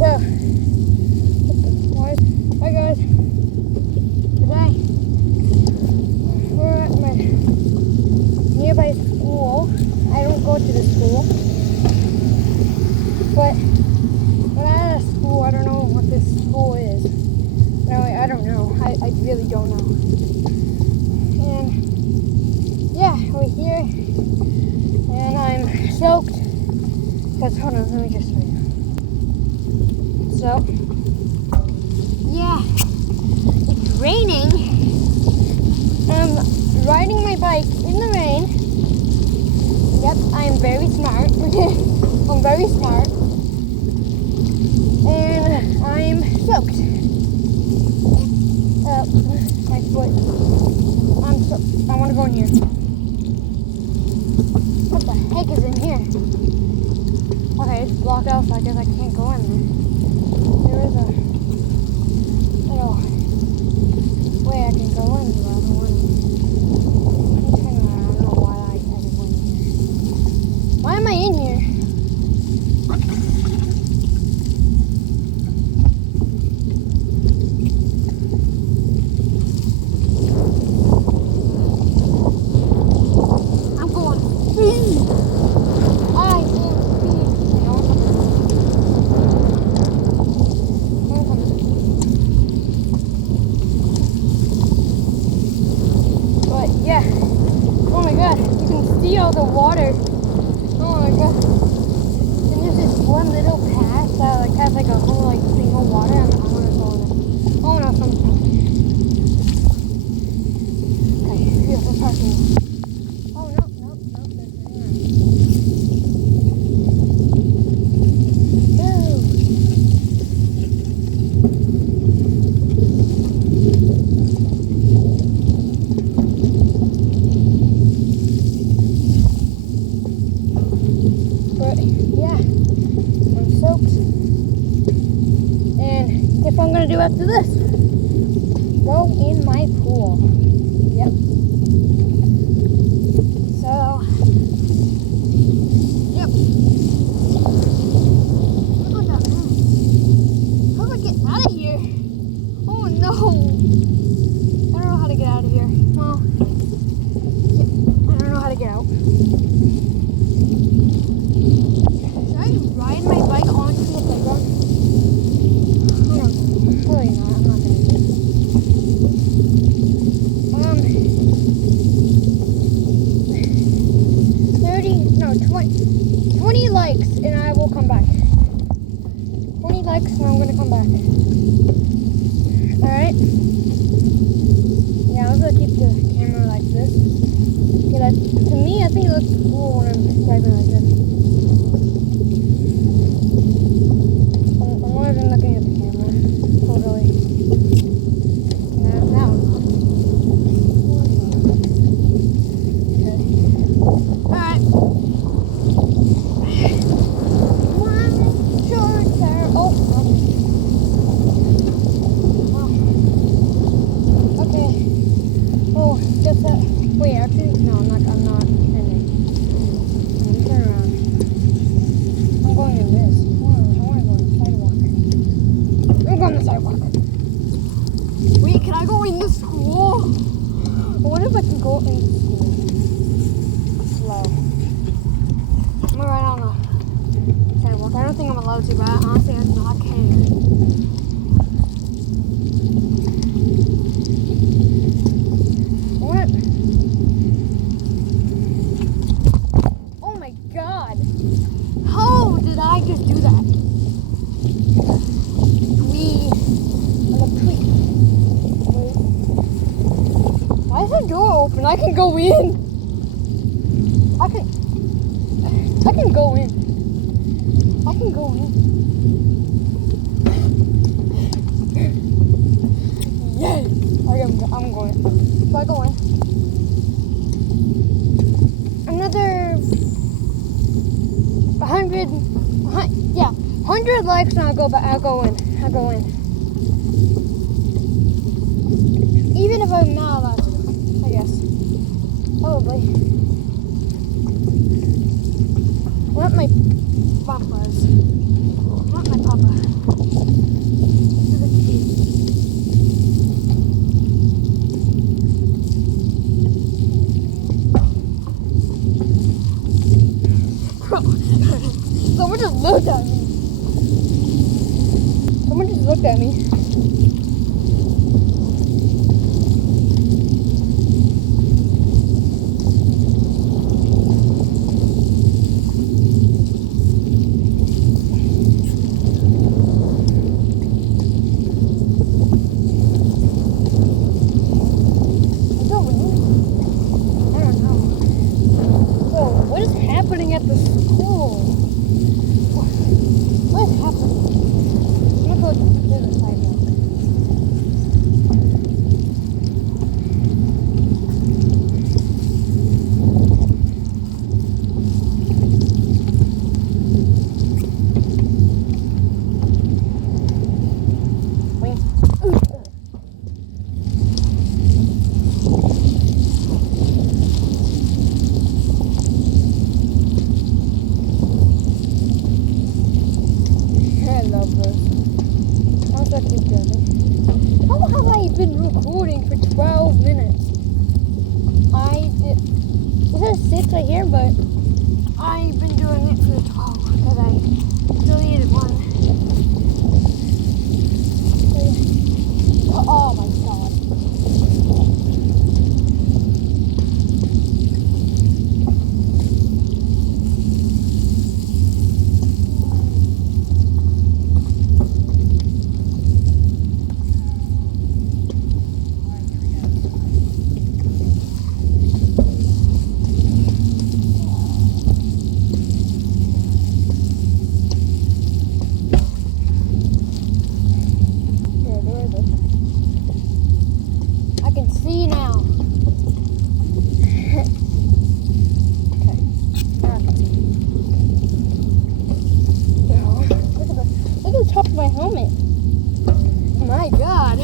So, hi guys. Today, we're at my nearby school. I don't go to the school, but when I'm at a school, I don't know what this school is. No, I don't know. I really don't know. And yeah, we're here, and I'm soaked. Because hold on, let me just show you. So, yeah, it's raining. I'm riding my bike in the rain. Yep, I am very smart. I'm very smart. And I'm soaked. My foot. I want to go in here. What the heck is in here? Okay, it's blocked out, so I guess I can't go in there. There is a little way I can go in, but I don't want to. I don't know why I haven't went in here. Why am I in here? I'm going. I am speed. But yeah, oh my god, you can see all the water. Oh my god. And there's this one little path that like has like a whole like thing of water, and I want to go in it. Oh no, something. Okay, here's the parking. Oh no, no, no, there's But yeah, I'm soaked. And guess what I'm gonna do after this? Go in my pool. Yep. So, yep. Look at that man. How do I get out of here? Oh no. I don't know how to get out of here. Well, yeah, I don't know how to get out. Ride my bike onto the playground. I don't know. Probably not. I'm not gonna do it. 20 likes and I will come back. 20 likes and I'm gonna come back. Alright? Yeah, I'm gonna keep the camera like this. Yeah, to me, I think it looks cool when I'm driving like this. I'm not even looking at the camera. Totally. Now I'm not. Okay. Alright. One short there. Oh, okay. Oh, just that. Wait, actually, no, I'm not ending. Let me turn around. I'm going in this. I want to go in the sidewalk. I'm going on the sidewalk. Wait, can I go in the school? I wonder if I can go in the school. Slow. I'm gonna ride on the sidewalk. I don't think I'm allowed to, but honestly, I do not care. Oh my god! How did I just do that? Why is the door open? I can go in. I can go in. I can go in. Yes. I'm going. So I go in. Another 100 likes and I'll go in. Even if I'm not allowed to, I guess. Probably. What my papa's. What my papa. Someone just looked at me. What is happening at the school? What is happening? I'm gonna go to the sidewalk. I love this. How should I keep driving? How have I been recording for 12 minutes? It says 6 right here, but I've been doing it for 12 because I deleted one. Oh my god. I can see now. Okay. Now I can see. Look at the top of my helmet. My god.